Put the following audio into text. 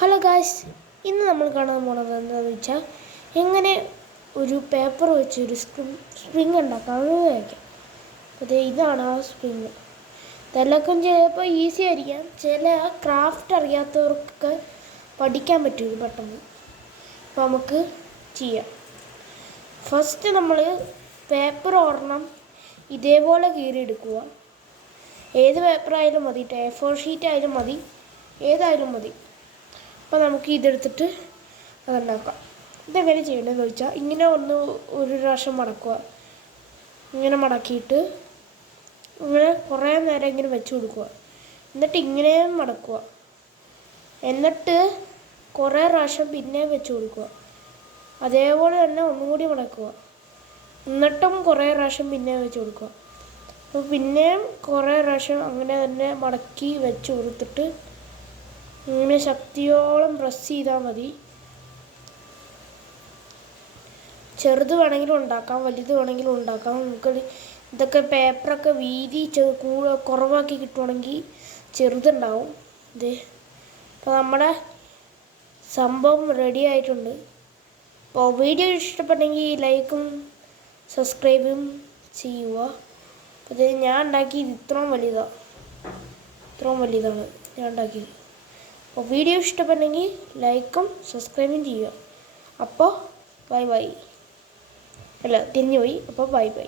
Hello guys, ഇന്ന് നമ്മൾ കാണാൻ പോണത് എന്താണെന്ന് വെച്ചാൽ എങ്ങനെ ഒരു പേപ്പർ വെച്ച് ഒരു സ്പ്രിങ് ഉണ്ടാക്കാമെന്ന് വയ്ക്കാം. അതെ, ഇതാണ് ആ സ്പ്രിങ്. ഇതെല്ലാം ചിലപ്പോൾ ഈസി ആയിരിക്കാം, ചില ക്രാഫ്റ്റ് അറിയാത്തവർക്ക് പഠിക്കാൻ പറ്റും ഇത് പെട്ടെന്ന്. അപ്പോൾ നമുക്ക് ചെയ്യാം. ഫസ്റ്റ് നമ്മൾ പേപ്പർ ഒരെണ്ണം ഇതേപോലെ കീറിയെടുക്കുക. ഏത് പേപ്പറായാലും മതി, A4 ഷീറ്റ് ആയാലും മതി, ഏതായാലും മതി. അപ്പോൾ നമുക്ക് ഇതെടുത്തിട്ട് അതുണ്ടാക്കാം. ഇതെങ്ങനെ ചെയ്യേണ്ടതെന്ന് വെച്ചാൽ ഇങ്ങനെ ഒരു പ്രാവശ്യം മടക്കുക. ഇങ്ങനെ മടക്കിയിട്ട് ഇങ്ങനെ കുറേ നേരം ഇങ്ങനെ വെച്ച് കൊടുക്കുക. എന്നിട്ട് ഇങ്ങനെയും മടക്കുക. എന്നിട്ട് കുറേ പ്രാവശ്യം പിന്നെയും വെച്ച് കൊടുക്കുക. അതേപോലെ തന്നെ ഒന്നുകൂടി മടക്കുക. എന്നിട്ടും കുറേ പ്രാവശ്യം പിന്നെയും വെച്ച് കൊടുക്കുക. അപ്പോൾ പിന്നെയും കുറേ പ്രാവശ്യം അങ്ങനെ തന്നെ മടക്കി വെച്ച് കൊടുത്തിട്ട് ഇങ്ങനെ ശക്തിയോളം പ്രസ് ചെയ്താൽ മതി. ചെറുത് വേണമെങ്കിലും ഉണ്ടാക്കാം, വലുത് വേണമെങ്കിലും ഉണ്ടാക്കാം. നമുക്ക് ഇതൊക്കെ പേപ്പറൊക്കെ വീതി കുറവാക്കി കിട്ടുവാണെങ്കിൽ ചെറുതുണ്ടാവും. ഇത് അപ്പോൾ നമ്മുടെ സംഭവം റെഡി ആയിട്ടുണ്ട്. അപ്പോൾ വീഡിയോ ഇഷ്ടപ്പെട്ടെങ്കിൽ ലൈക്കും സബ്സ്ക്രൈബും ചെയ്യുക. അത് ഞാൻ ഉണ്ടാക്കിയത് ഇത്രയും വലുതാണ് ഞാൻ ഉണ്ടാക്കിയത്. അപ്പോൾ വീഡിയോ ഇഷ്ടപ്പെട്ടെങ്കിൽ ലൈക്കും സബ്സ്ക്രൈബും ചെയ്യുക. അപ്പോൾ ബൈ ബൈ. അല്ല, തിരിഞ്ഞുപോയി. അപ്പോൾ ബൈ ബൈ.